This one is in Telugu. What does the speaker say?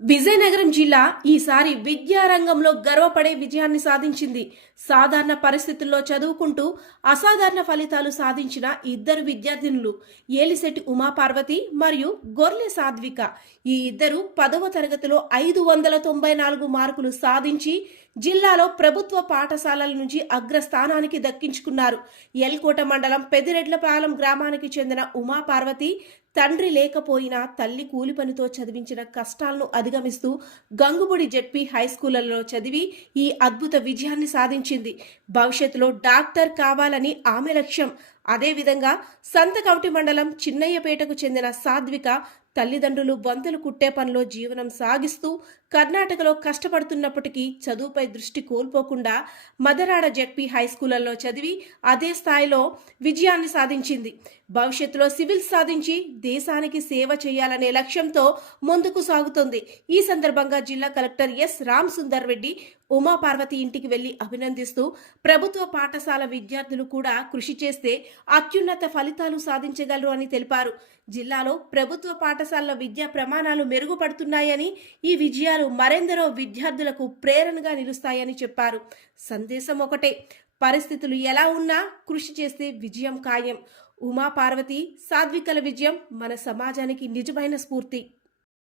విజయనగరం జిల్లా ఈసారి విద్యారంగంలో గర్వపడే విజయాన్ని సాధించింది. సాధారణ పరిస్థితుల్లో చదువుకుంటూ అసాధారణ ఫలితాలు సాధించిన ఇద్దరు విద్యార్థినులు ఏలిశెట్టి ఉమాపార్వతి మరియు గొర్లె సాధ్విక. ఈ ఇద్దరు 10వ తరగతిలో 594 మార్కులు సాధించి జిల్లాలో ప్రభుత్వ పాఠశాలల నుంచి అగ్రస్థానానికి దక్కించుకున్నారు. ఎల్కోట మండలం పెదిరెడ్లపాలెం గ్రామానికి చెందిన ఉమాపార్వతి తండ్రి లేకపోయినా తల్లి కూలి పనితో చదివించిన కష్టాలను అధిగమిస్తూ గంగుబుడి జెడ్పీ హైస్కూళ్లలో చదివి ఈ అద్భుత విజయాన్ని సాధించింది. భవిష్యత్తులో డాక్టర్ కావాలని ఆమె లక్ష్యం. అదేవిధంగా సంతకవటి మండలం చిన్నయ్యపేటకు చెందిన సాధ్విక తల్లిదండ్రులు బంతులు కుట్టే పనిలో జీవనం సాగిస్తూ కర్ణాటకలో కష్టపడుతున్నప్పటికీ చదువుపై దృష్టి కోల్పోకుండా మదరాడ జెడ్పీ హైస్కూళ్లలో చదివి అదే స్థాయిలో విజయాన్ని సాధించింది. భవిష్యత్తులో సివిల్ సాధించి దేశానికి సేవ చేయాలనే లక్ష్యంతో ముందుకు సాగుతోంది. ఈ సందర్భంగా జిల్లా కలెక్టర్ ఎస్ రామ్ సుందర్ రెడ్డి ఉమాపార్వతి ఇంటికి వెళ్లి అభినందిస్తూ ప్రభుత్వ పాఠశాల విద్యార్థులు కూడా కృషి చేస్తే అత్యున్నత ఫలితాలు సాధించగలరు అని తెలిపారు. జిల్లాలో ప్రభుత్వ పాఠశాలల విద్యా ప్రమాణాలు మెరుగుపడుతున్నాయని, ఈ విజయాలు మరెందరో విద్యార్థులకు ప్రేరణగా నిలుస్తాయని చెప్పారు. సందేశం ఒకటే, పరిస్థితులు ఎలా ఉన్నా కృషి చేస్తే విజయం ఖాయం. ఉమాపార్వతి సాధ్వికల విజయం మన సమాజానికి నిజమైన స్ఫూర్తి.